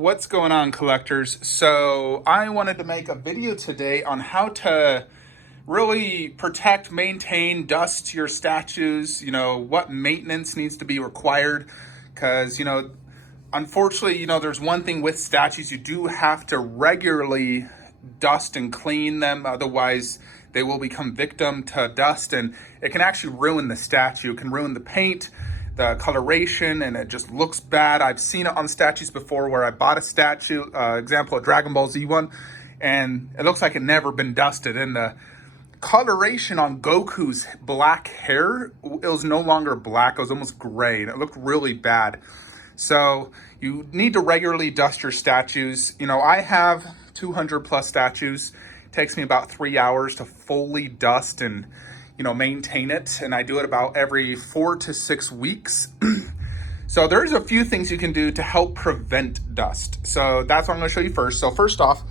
What's going on, collectors? So I wanted to make a video today on how to really protect, maintain, dust your statues, what maintenance needs to be required. Because, unfortunately, there's one thing with statues, you do have to regularly dust and clean them. Otherwise, they will become victim to dust and it can actually ruin the statue. It can ruin the paint, the coloration, and it just looks bad. I've seen it on statues before where I bought a statue, example, a Dragon Ball Z one, and it looks like it never been dusted. And the coloration on Goku's black hair, it was no longer black, it was almost gray, and it looked really bad. So you need to regularly dust your statues. I have 200 plus statues. It takes me about 3 hours to fully dust and maintain it, and I do it about every 4 to 6 weeks. So there's a few things you can do to help prevent dust. So that's what I'm going to show you first. So first off,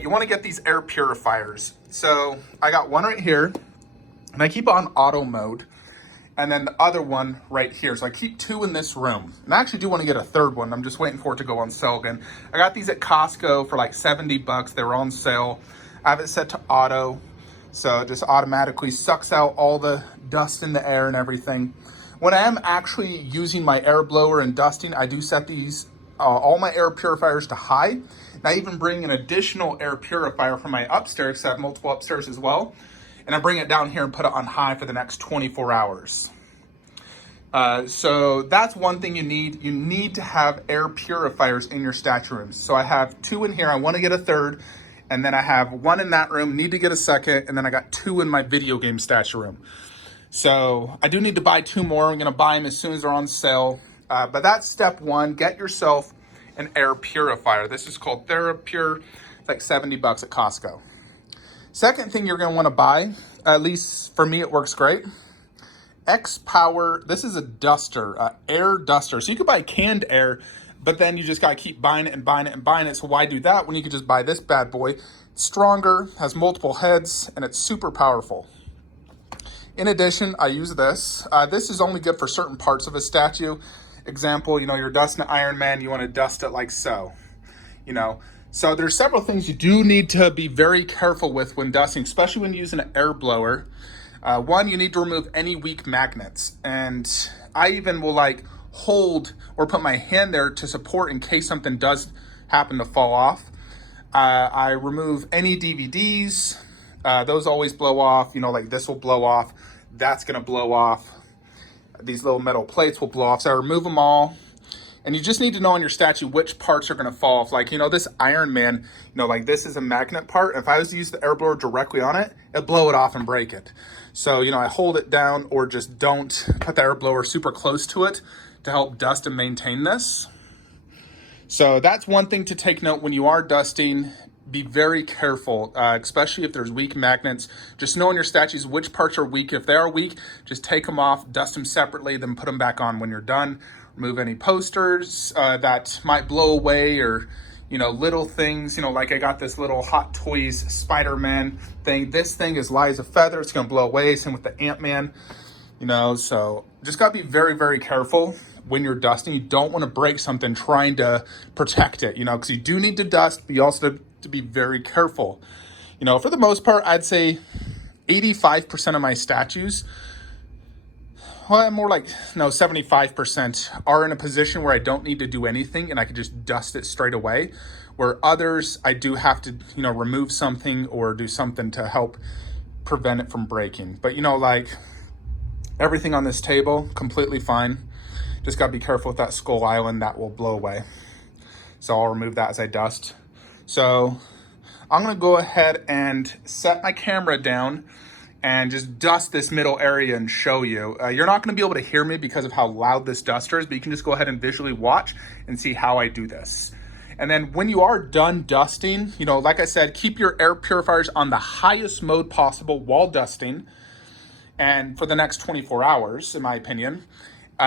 you want to get these air purifiers. So I got one right here, and I keep it on auto mode, and then the other one right here. So I keep two in this room, and I actually do want to get a third one. I'm just waiting for it to go on sale again. I got these at Costco for like 70 bucks. They were on sale. I have it set to auto, so it just automatically sucks out all the dust in the air and everything. When I am actually using my air blower and dusting, I do set these, all my air purifiers to high. And I even bring an additional air purifier from my upstairs, because I have multiple upstairs as well. And I bring it down here and put it on high for the next 24 hours. So that's one thing you need. You need to have air purifiers in your statue rooms. So I have two in here. I want to get a third. And then I have one in that room, need to get a second, and then I got two in my video game statue room. So I do need to buy two more. I'm gonna buy them as soon as they're on sale. But that's step one, get yourself an air purifier. This is called TheraPure, it's like 70 bucks at Costco. Second thing you're gonna wanna buy, at least for me it works great, X-Power, this is a duster, air duster. So you could buy canned air, but then you just gotta keep buying it and buying it and buying it. So why do that when you could just buy this bad boy? It's stronger, has multiple heads, and it's super powerful. In addition, I use this. This is only good for certain parts of a statue. Example, you're dusting an Iron Man, you wanna dust it like so. So there's several things you do need to be very careful with when dusting, especially when using an air blower. One, you need to remove any weak magnets. And I even will hold or put my hand there to support in case something does happen to fall off. I remove any DVDs. Those always blow off. Like this will blow off. That's gonna blow off. These little metal plates will blow off. So I remove them all. And you just need to know on your statue which parts are gonna fall off. Like, this Iron Man, this is a magnet part. If I was to use the air blower directly on it, it'd blow it off and break it. So, I hold it down or just don't put the air blower super close to it to help dust and maintain this. So that's one thing to take note when you are dusting. Be very careful, especially if there's weak magnets. Just know in your statues which parts are weak. If they are weak, just take them off, dust them separately, then put them back on when you're done. Remove any posters that might blow away, or little things, like I got this little Hot Toys Spider-Man thing. This thing is light as a feather, it's gonna blow away. Same with the Ant-Man, so just gotta be very, very careful when you're dusting. You don't wanna break something trying to protect it, because you do need to dust, but you also have to be very careful. For the most part, I'd say 85% of my statues, well, more like, no, 75% are in a position where I don't need to do anything and I can just dust it straight away. Where others, I do have to, remove something or do something to help prevent it from breaking. But, everything on this table, completely fine. Just gotta be careful with that skull island, that will blow away. So I'll remove that as I dust. So I'm gonna go ahead and set my camera down and just dust this middle area and show you. You're not gonna be able to hear me because of how loud this duster is, but you can just go ahead and visually watch and see how I do this. And then when you are done dusting, like I said, keep your air purifiers on the highest mode possible while dusting, and for the next 24 hours, in my opinion.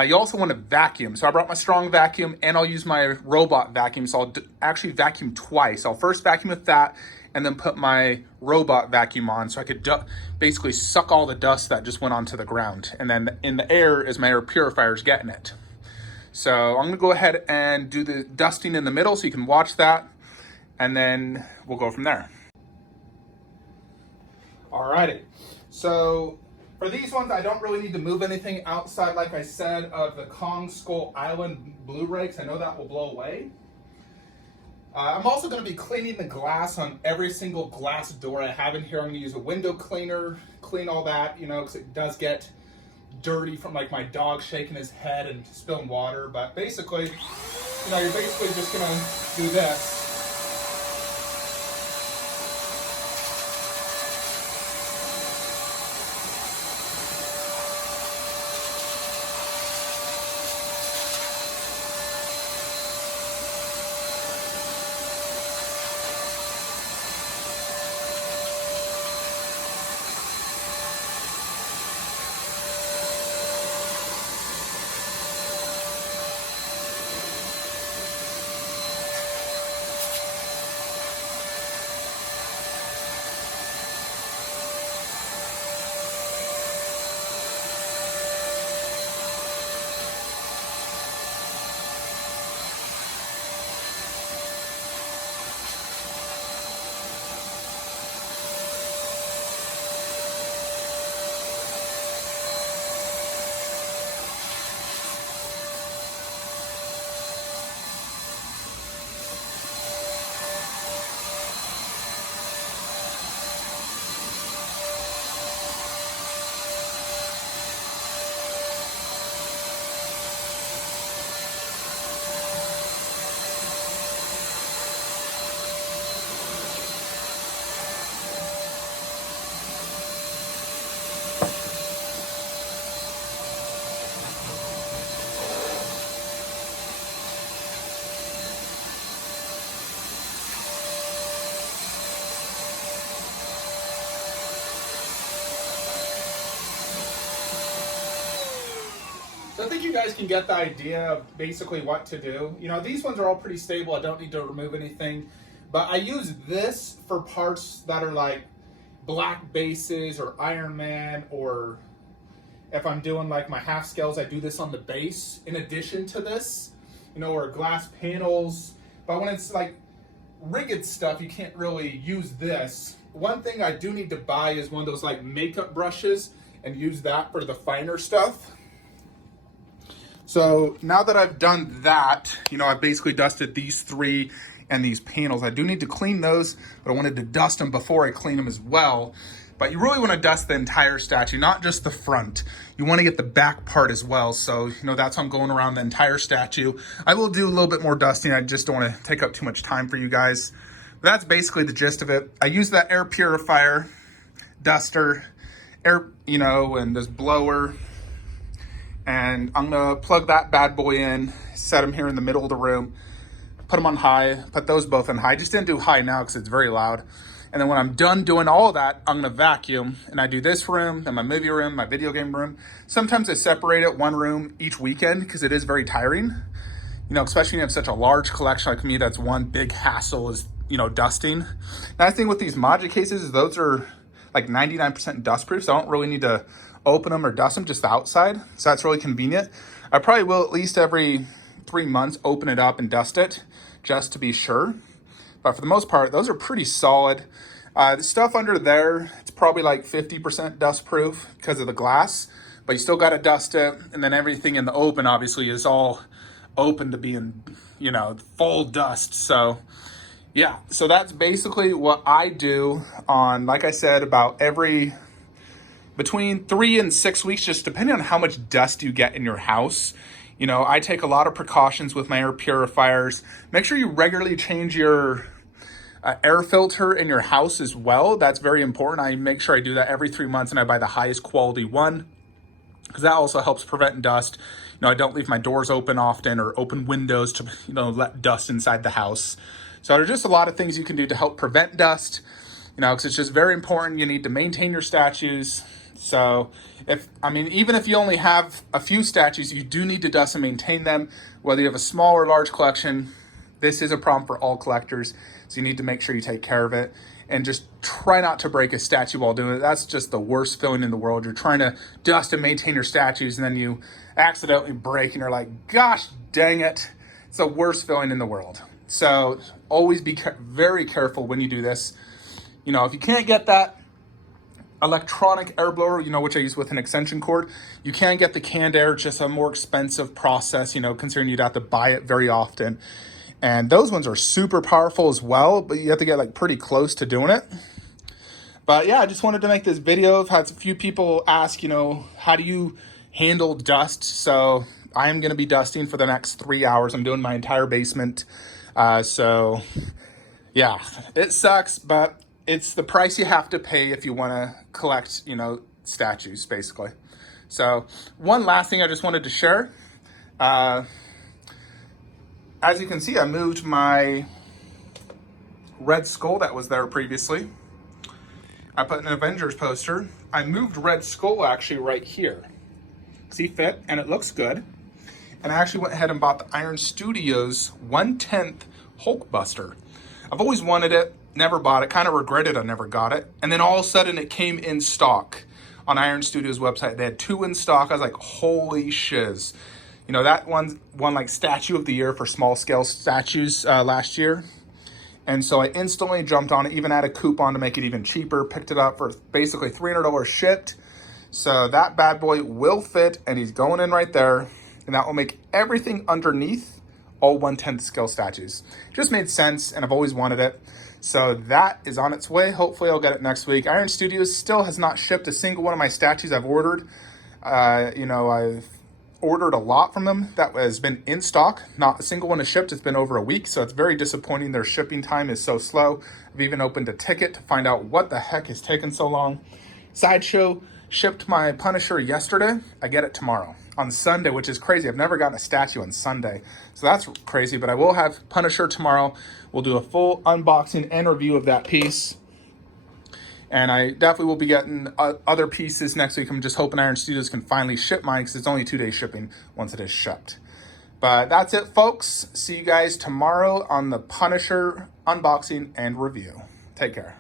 You also want to vacuum. So I brought my strong vacuum, and I'll use my robot vacuum. So I'll actually vacuum twice. I'll first vacuum with that and then put my robot vacuum on so I could basically suck all the dust that just went onto the ground. And then in the air is my air purifiers getting it. So I'm gonna go ahead and do the dusting in the middle so you can watch that, and then we'll go from there. Alrighty, so for these ones, I don't really need to move anything outside, like I said, of the Kong Skull Island Blu-ray, because I know that will blow away. I'm also going to be cleaning the glass on every single glass door I have in here. I'm going to use a window cleaner, clean all that, you know, because it does get dirty from like my dog shaking his head and spilling water. But basically, you know, you're basically just going to do this. So I think you guys can get the idea of basically what to do. You know, these ones are all pretty stable. I don't need to remove anything. But I use this for parts that are like black bases or Iron Man, or if I'm doing like my half scales, I do this on the base in addition to this, you know, or glass panels. But when it's like rigged stuff, you can't really use this. One thing I do need to buy is one of those like makeup brushes and use that for the finer stuff. So now that I've done that, you know, I've basically dusted these three and these panels. I do need to clean those, but I wanted to dust them before I clean them as well. But you really want to dust the entire statue, not just the front. You want to get the back part as well. So, you know, that's why I'm going around the entire statue. I will do a little bit more dusting. I just don't want to take up too much time for you guys. But that's basically the gist of it. I use that air purifier, duster, air, you know, and this blower. And I'm gonna plug that bad boy in, set them here in the middle of the room, put them on high, put those both on high. Just didn't do high now because it's very loud. And then when I'm done doing all of that, I'm gonna vacuum. And I do this room, then my movie room, my video game room. Sometimes I separate it one room each weekend because it is very tiring. You know, especially when you have such a large collection like me, that's one big hassle is, you know, dusting. Nice thing with these Magic cases is those are like 99% dust proof, so I don't really need to open them or dust them, just the outside. So that's really convenient. I probably will at least every 3 months open it up and dust it just to be sure. But for the most part, those are pretty solid. The stuff under there, it's probably like 50% dust proof because of the glass, but you still got to dust it. And then everything in the open obviously is all open to being, you know, full dust. So yeah, so that's basically what I do on, like I said, about every between 3 and 6 weeks, just depending on how much dust you get in your house. You know, I take a lot of precautions with my air purifiers. Make sure you regularly change your air filter in your house as well. That's very important. I make sure I do that every 3 months, and I buy the highest quality one because that also helps prevent dust. You know, I don't leave my doors open often or open windows to, you know, let dust inside the house. So there's just a lot of things you can do to help prevent dust, you know, because it's just very important. You need to maintain your statues. So even if you only have a few statues, you do need to dust and maintain them, whether you have a small or large collection. This is a problem for all collectors, so you need to make sure you take care of it and just try not to break a statue while doing it. That's just the worst feeling in the world. You're trying to dust and maintain your statues, and then you accidentally break, and you're like, gosh dang it. It's the worst feeling in the world. So always be very careful when you do this. You know, if you can't get that electronic air blower, you know, which I use with an extension cord, you can get the canned air, just a more expensive process, you know, considering you'd have to buy it very often. And those ones are super powerful as well, but you have to get like pretty close to doing it. But yeah, I just wanted to make this video. I've had a few people ask, you know, how do you handle dust? So I am going to be dusting for the next 3 hours. I'm doing my entire basement. So yeah, it sucks, but it's the price you have to pay if you want to collect, you know, statues basically. So one last thing I just wanted to share. As you can see, I moved my Red Skull that was there previously. I put an Avengers poster. I moved Red Skull actually right here. See, fit, and it looks good. And I actually went ahead and bought the Iron Studios 1/10 Hulkbuster. I've always wanted it, never bought it, kind of regretted I never got it. And then all of a sudden it came in stock on Iron Studios website. They had 2 in stock. I was like, holy shiz. You know, that one won like Statue of the Year for small scale statues last year. And so I instantly jumped on it, even had a coupon to make it even cheaper, picked it up for basically $300 shipped. So that bad boy will fit, and he's going in right there. And that will make everything underneath all 1/10 scale statues. Just made sense, and I've always wanted it. So that is on its way. Hopefully I'll get it next week. Iron Studios still has not shipped a single one of my statues I've ordered. You know, I've ordered a lot from them that has been in stock. Not a single one has shipped. It's been over a week, so it's very disappointing. Their shipping time is so slow. I've even opened a ticket to find out what the heck is taking so long. Sideshow shipped my Punisher yesterday. I get it tomorrow on Sunday, which is crazy. I've never gotten a statue on Sunday, so that's crazy. But I will have Punisher tomorrow. We'll do a full unboxing and review of that piece. And I definitely will be getting other pieces next week. I'm just hoping Iron Studios can finally ship mine, because it's only 2-day shipping once it is shipped. But that's it, folks. See you guys tomorrow on the Punisher unboxing and review. Take care.